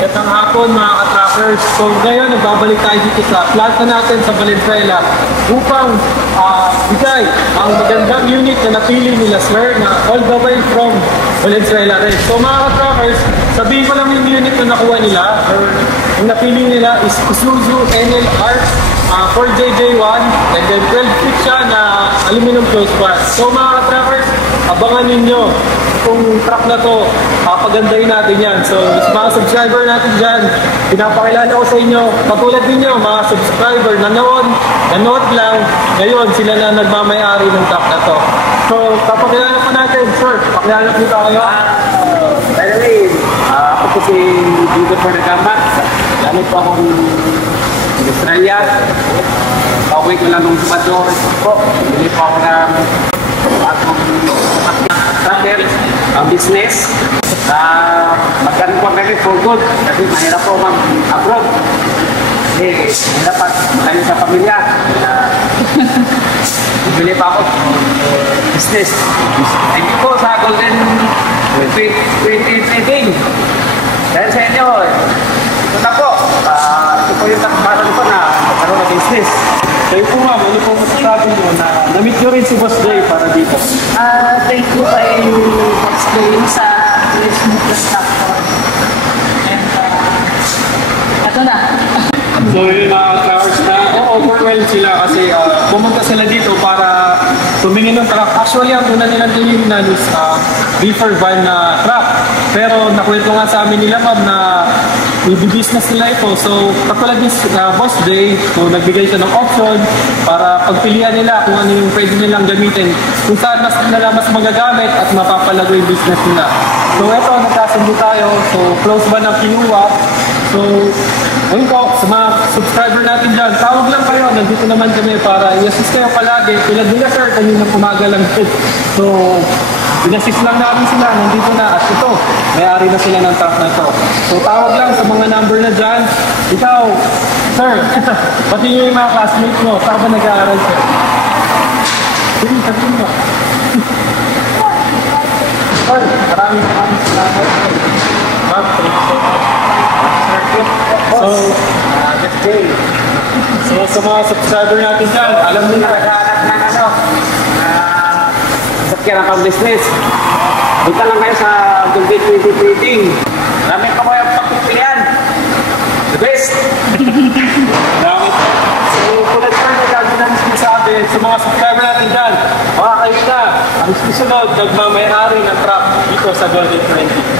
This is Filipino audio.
Magandang hapon mga ka-trackers. So ngayon nagbabalik tayo dito sa planta natin sa Valenzuela upang bigay ang magandang unit na napili nila sir na all the way from Valenzuela rin. So mga ka-trackers, sabihin ko lang yung unit na nakuha nila or yung napili nila is Isuzu NLR 4JJ1 and then 12 feet siya na aluminum close pass. So mga ka-trackers, abangan ninyo kung truck na to, papagandahin natin yan. So, mga subscriber natin dyan, pinapakilala ko sa inyo, patulad ninyo, mga subscriber, nanood lang, ngayon sila na nagmamayari ng truck na to. So, papakilala pa natin, sir, pakilala po kayo. By the way, ako po si Dito Ferragama. Lalo po akong Australia. Pauwi ko lang nung Sabado po. Bili po ako ng akong tracker, ang business. Magkano po kami for good kasi mahirap po mag-abroad. Kasi dapat tayo sa pamilya. Bili pa ako business. Thank you po sa Golden 20 Trading. Dahil sa inyo, ito na po. Ito po yung takbaran ko na magkaroon na business. Kayo po ma'am, ano po masasabi nyo na na-meet nyo rin si Boss Jay para dito? Thank you kay Boss Jay sa Facebook platform. And ito na. So yung mga trackers na overwhelmed sila kasi pumunta sila dito para tumingin ng truck. Actually, ang una nilang tinignan is reefer van na truck. Pero nakwento nga sa amin nila ma'am na i-business nila ito. So katulad ni Boss Jay, so nagbigay siya ng option para pagpilian nila kung ano yung pwede nilang gamitin. Kung saan mas magagamit at mapapalago yung business nila. So ito, nagkasundo tayo. So close ba ng kinuha. So ayun po, sa mga subscriber natin dyan, tawag lang kayo. Nandito naman kami para i-assist kayo palagi. Tulad nila sir, kaninang umaga lang. So in-assist lang namin sila, nandito na. At ito, may-ari na sila ng truck na ito. So tawag lang sa mga number na dyan. Ikaw, sir, pati yung mga classmates mo, saan ba nag-aaral sir? Sige, sabihin mo. Sir, maraming salamat. Ma'am, thank you so much. So sa mga subscriber natin dyan, alam nyo na, Naghahanap ng sakyan ng pang-business. Punta lang kayo sa Golden 20 Trading. Marami pa ko yung pagpipilian. The best! Salamat. So tulad pa na gagawin namin sinasabi sa mga subscriber natin dyan, mga kayo na, ang susunod, nagmamayari ng truck dito sa Golden 20.